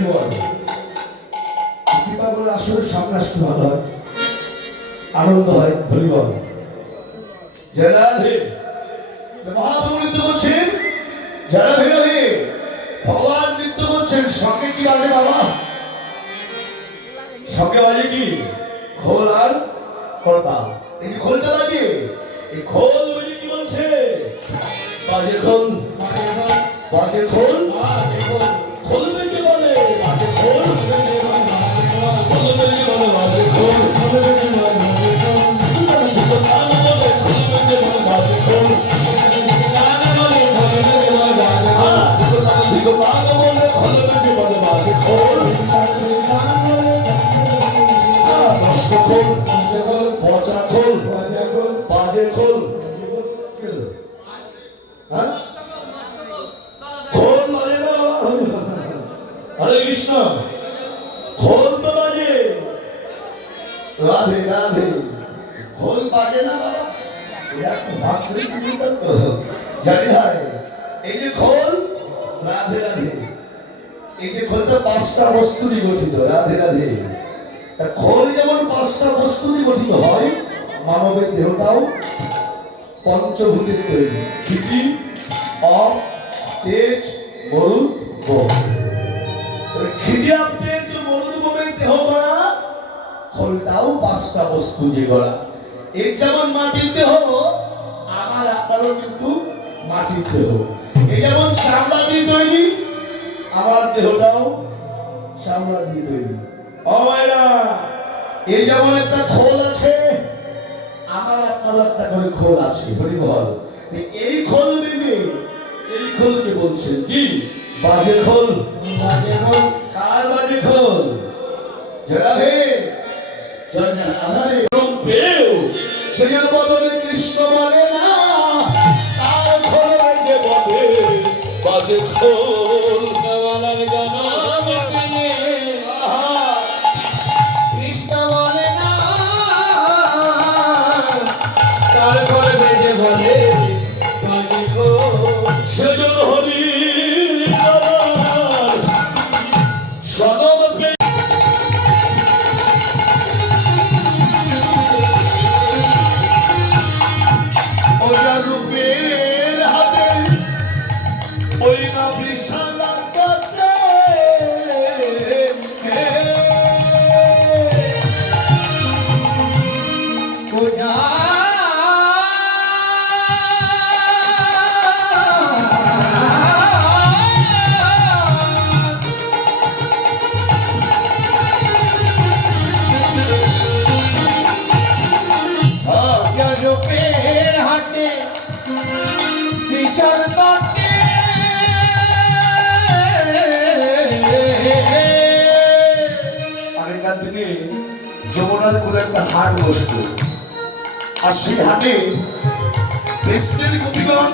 হরি বল। কৃপা করে আসলে সামনে আসতে ভালো হয়, আনন্দ হয়। হরি বল। জয় রাধে। মহাপ্রভু নৃত্য করছেন, যারা ভেবে ভগবান নৃত্য করছেন। সঙ্গে কি বাজে বাবা? সঙ্গে বাজে কি? খোল আর করতাল। এই যে খোলটা বাজে, এই খোল বলে কি বলছে? বাজে খোল, বাজে খোল, খোল বেজে বলে বাজে খোল, খোল বেজে বলে বাজে খোল, খোল বেজে বলে বাজে খোল, হরে কৃষ্ণ। খোল তো বাজে, রাধে রাধে। খোল বাজে না বাবা? জানি ভাই, এই যে খোল, রাধে রাধে, এই যে খোলটা পাঁচটা বস্তু নিয়ে গঠিত। রাধে রাধে। তা খোল যেমন পাঁচটা বস্তু নিয়ে গঠিত হয়, মানবের দেহটাও পঞ্চভূতের তৈরি। ক্ষিতি, অপ, তেজ, মরুদ, বোম। ক্ষিতি, অপ, তেজ, মরুদ, বোমের দেহ গড়া, খোলটাও পাঁচটা বস্তু দিয়ে গড়া। এই যেমন মাটির দেহ, আমার আপনারও কিন্তু মাটির দেহ। এই যেমন চামড়া দিয়ে তৈরি, আমার দেহটাও চামড়া দিয়ে তৈরি। এই যেমন একটা খোল আছে, আমার আপনার একটা করে খোল আছে। হরি বল। এই খোল মিলে এই খোলকে বলছেন কি? বাজে খোল। বাজে খোল কার? বাজে খোল যারা হে জয়ের বদলে কৃষ্ণ বলে না, তার খোল বেজে বলে বাজে খোল। বলার গান কৃষ্ণ বলে না, তার খোল বেজে বলে বাজে খোল। সেজন হরি যমুনার কোলে একটা হাট বসত, আর সেই হাটে বেচতেন গোপীগণ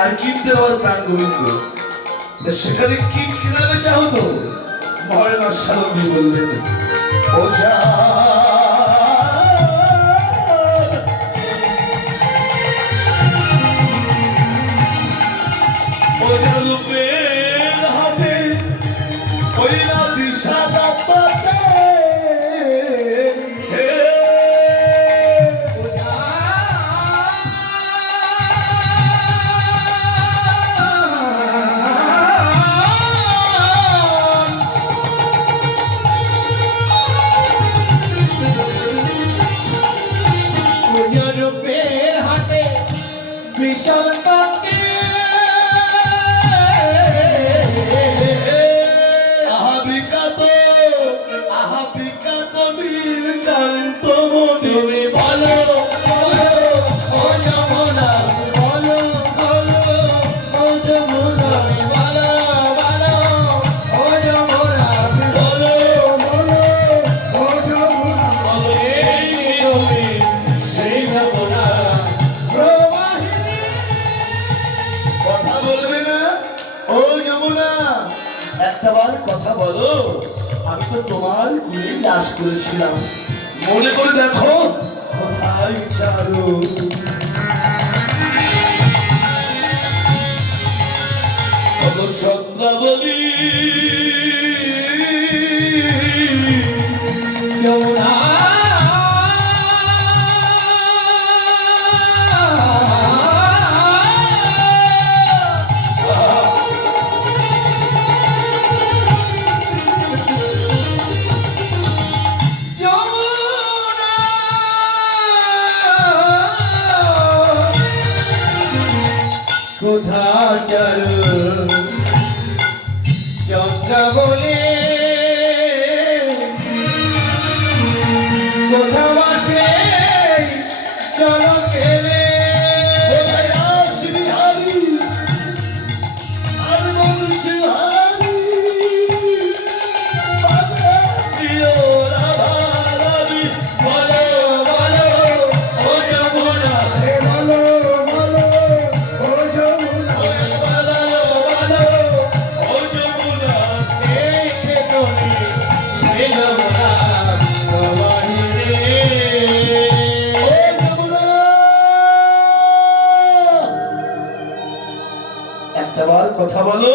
আর কিনতে আবার প্রাণ গোবিন্দ। সেখানে কি কেনা বেচা হতো? মহারাজ সালন্দী বললেন, ওঝা ওঝা রূপের হাটে ওই না দিশা রাতে বিশাল কাটে আহাবিকাত নীলকান্ত তুমি বলো বলো ও যমুনা, বলো বলো ও যমুনা, বলো বলো ও যমুনা, বলো বলো ও যমুনা, সেই যমুনা কথা বলবে না? ও যমুনা, একটাবার কথা বলো। আমি তো তোমার কুলেই লাশ করেছিলাম, মনে করে দেখো কোথায় চারু। চন্দ্রাবলী কোথা চলো চন্দ্র বলে কোথা বাসে চলো কেলে কোথায় আসবি হারি আর বংশহারি বাবা প্রিয় রাধা রানী বলো বলো ও যমুনা হে বলো বলো ও যমুনা বলো বলো ও যমুনা এই যে তুমি সে যমুনা ভবানী রে ও যমুনা একটাবার কথা বলো